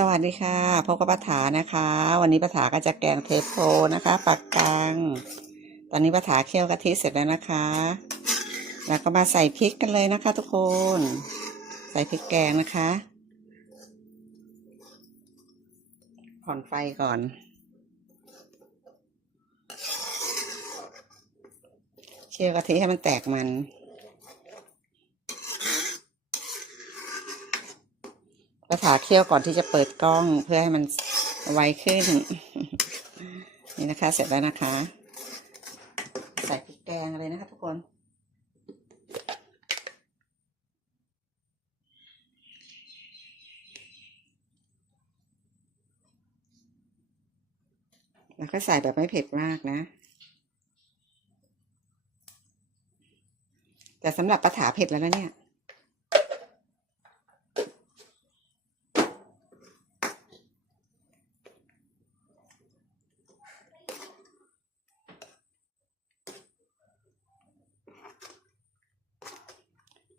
สวัสดีค่ะพบกับปัฐานะคะ วันนี้ปัฐาก็จะแกงเทปโพนะคะปักกลางตอนนี้ปัฐาเคี่ยวกะทิเสร็จแล้วนะคะ แล้วก็มาใส่พริกกันเลยนะคะ ทุกคน ใส่พริกแกงนะคะผ่อนไฟก่อน เคี่ยวกะทิให้มันแตกมัน ภาษาเคี่ยวก่อนที่จะเปิดกล้องเพื่อให้มันไวขึ้น นี่นะคะเสร็จแล้วนะคะ ใส่พริกแกงเลยนะคะทุกคนแล้วก็ใส่แบบไม่เผ็ดมากนะ แต่สำหรับปะถาเผ็ดแล้วนะเนี่ย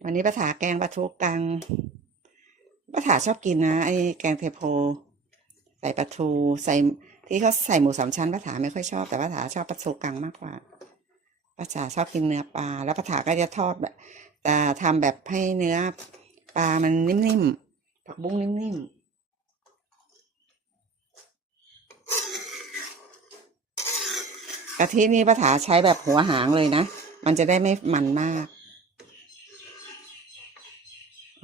วันนี้ป้าถาแกงปลาทูกังป้าถาชอบกินนะไอ้แกงเทโพ ใส่ปลาทูใส่ที่เขาใส่หมูสามชั้นป้าถาไม่ค่อยชอบแต่ป้าถาชอบปลาทูกังมากกว่าป้าถาชอบกินเนื้อปลาแล้วป้าถาก็จะทอดแบบแต่ทำแบบให้เนื้อปลามันนิ่มๆผักบุ้งนิ่มๆกะทินี่ป้าถาใช้แบบหัวหางเลยนะ มันจะได้ไม่มันมาก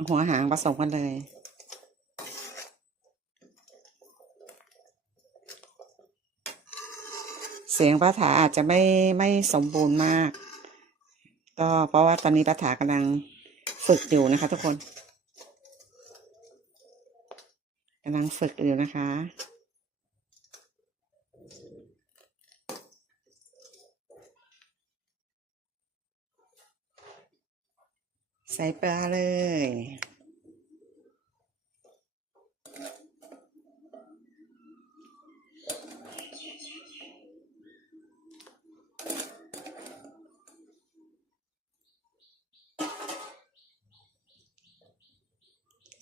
หัวหางผสมกันเลยเสียงพระถาอาจจะไม่ไม่สมบูรณ์มาก ก็เพราะว่าตอนนี้พระถากำลังฝึกอยู่นะคะทุกคนกำลังฝึกอยู่นะคะ ใส่ปลาเลย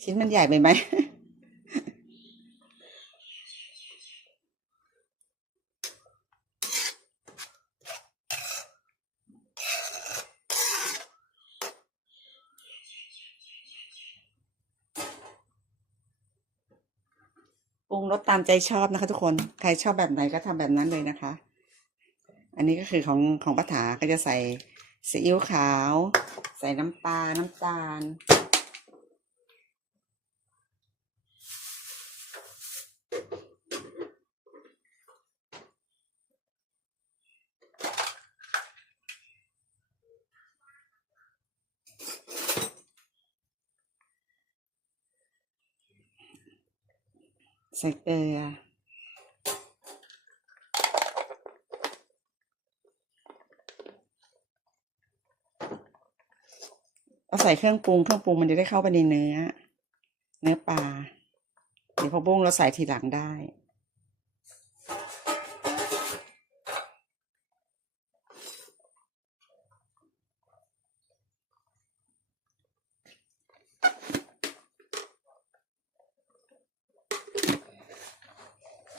ชิ้นมันใหญ่ไปไหม ปรุงรสตามใจชอบนะคะ ทุกคน ใครชอบแบบไหนก็ทำแบบนั้นเลยนะคะ อันนี้ก็คือของของป้าถาก็จะใส่ซีอิ๊วขาว ใส่น้ำปลา น้ำตาล ส่เกลือเอาใส่เครื่องปรุงเครื่องปรุงมันจะได้เข้าไปในเนื้อ เนื้อปลาเดี๋ยวพอบุ้งเราใส่ทีหลังได้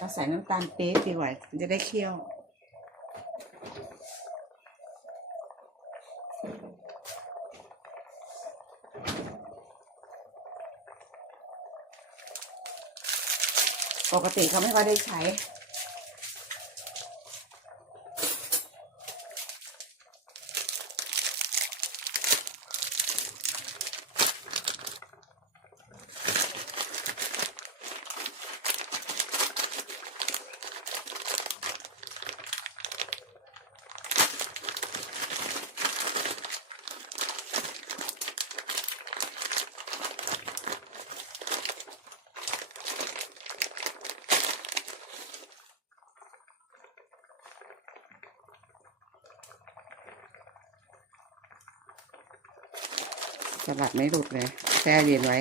เราใส่น้ำตาลปี๊บดีกว่าจะได้เคี่ยวปกติเขาไม่ค่อยได้ใช้ สลัดไม่หลุดเลยแช่เย็นไว้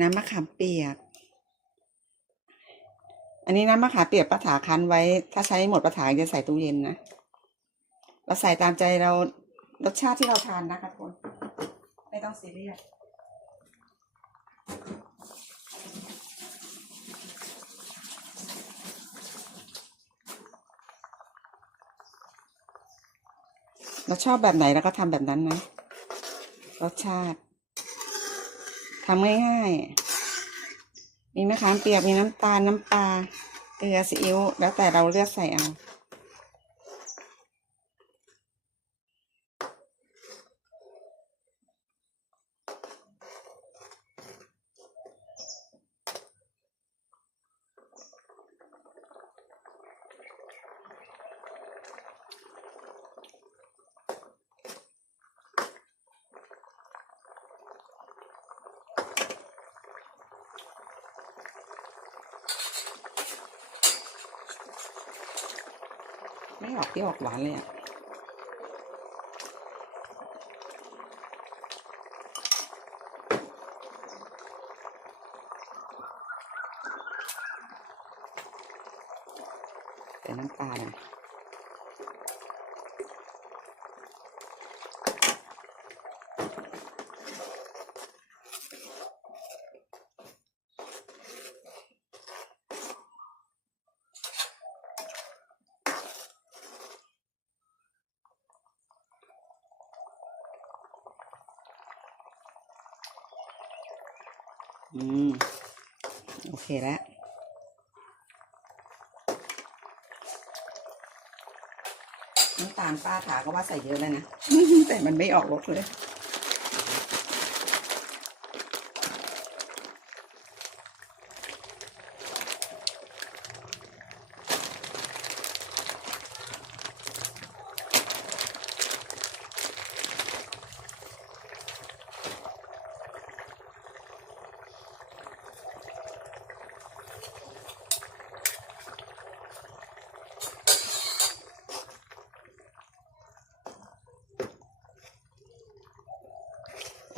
น้ำมะขามเปียก อันนี้น้ำมะขามเปียกป้าถาคั้นไว้ ถ้าใช้หมดป้าถาจะใส่ตู้เย็นนะ เราใส่ตามใจเรารสชาติที่เราทานนะคะทุกคน ไม่ต้องซีเรียสเราชอบแบบไหนเราก็ทำแบบนั้นนะ รสชาติ ทำง่ายๆ มีมะขามเปียก มีน้ำตาล น้ำปลา เกลือซีอิ๊ว แล้วแต่เราเลือกใส่เอา ไม่ออกที่ออกหวานเลยอะแต่น้ำตาลอะ อืม โอเคแล้วน้ำตาลป้าถาก็ว่าใส่เยอะแล้วนะ แต่มันไม่ออกรสเลย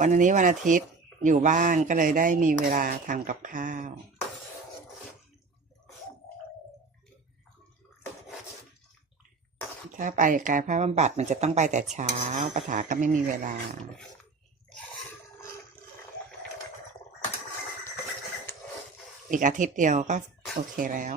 วันนี้วันอาทิตย์อยู่บ้านก็เลยได้มีเวลาทำกับข้าว ถ้าไปกายภาพบำบัดมันจะต้องไปแต่เช้าปะถาก็ไม่มีเวลาอีกอาทิตย์เดียวก็โอเคแล้ว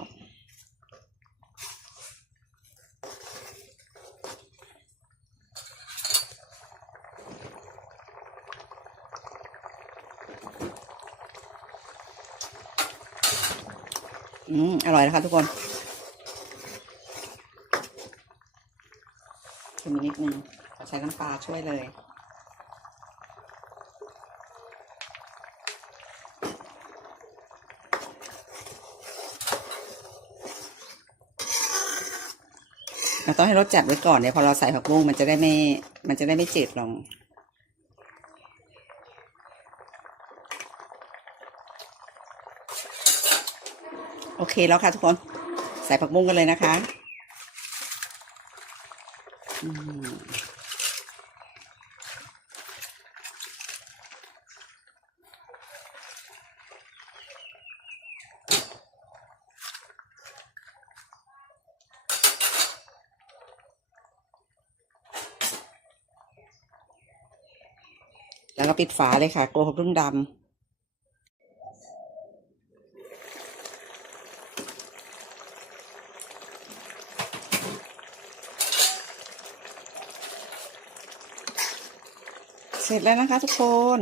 อืมอร่อยนะคะทุกคนชิมนิดนึงใช้น้ำปลาช่วยเลย เราต้องให้รสจัดไว้ก่อนเนี่ยพอเราใส่ผักบุ้งมันจะได้ไม่ มันจะได้ไม่จืดลง โอเคแล้วค่ะทุกคน ใส่ผักบุ้งกันเลยนะคะแล้วก็ปิดฝาเลยค่ะกลัวผักบุ้งดำ เสร็จแล้วนะคะทุกคน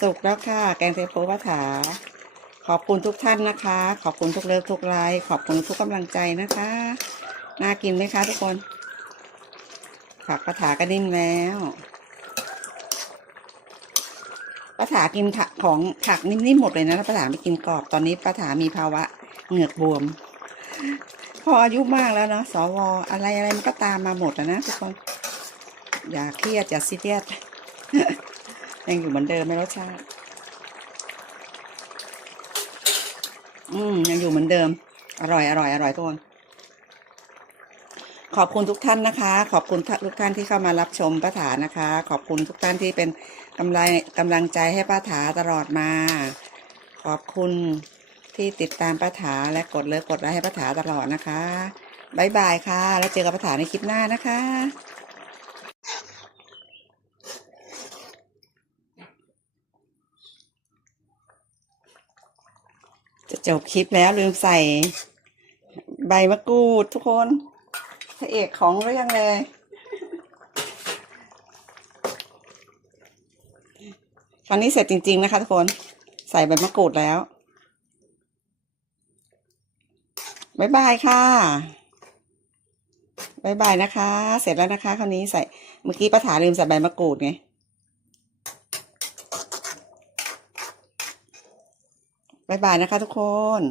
สุกแล้วค่ะ แกงเทโพวัถาขอบคุณทุกท่านนะคะ ขอบคุณทุกเลิฟทุกไลค์ขอบคุณทุกกำลังใจนะคะ น่ากินไหมคะทุกคนผักปะถาก็นิ่มแล้วปะถากินผักของผักนิ่มๆหมดเลยนะแล้วปะถาไม่กินกรอบตอนนี้ปะถามีภาวะเหงือกบวม พออายุมากแล้วเนาะสวอะไรอะไรมันก็ตามมาหมดนะทุกคน อย่าเครียดอย่าซีเรียสยังอยู่เหมือนเดิมไหมรสชาติ อืมยังอยู่เหมือนเดิม อร่อยอร่อยอร่อยทุกคนขอบคุณทุกท่านนะคะ ขอบคุณทุกท่านที่เข้ามารับชมป้าถานะคะ ขอบคุณทุกท่านที่เป็นกำลังกำลังใจให้ป้าถาตลอดมา ขอบคุณที่ติดตามป้าถาและกดเลิฟกดไลค์ให้ป้าถาตลอดนะคะบายบายค่ะ แล้วเจอกับป้าถาในคลิปหน้านะคะ จบคลิปแล้วลืมใส่ใบมะกรูดทุกคนพระเอกของเรื่องเลยคราวนี้เสร็จจริง ๆ นะคะทุกคน ใส่ใบมะกรูดแล้ว บ๊ายบายค่ะ บ๊ายบายนะคะ เสร็จแล้วนะคะ คราวนี้ใส่ เมื่อกี้ป้าถาลืมใส่ใบมะกรูดไง บ๊ายบายนะคะทุกคน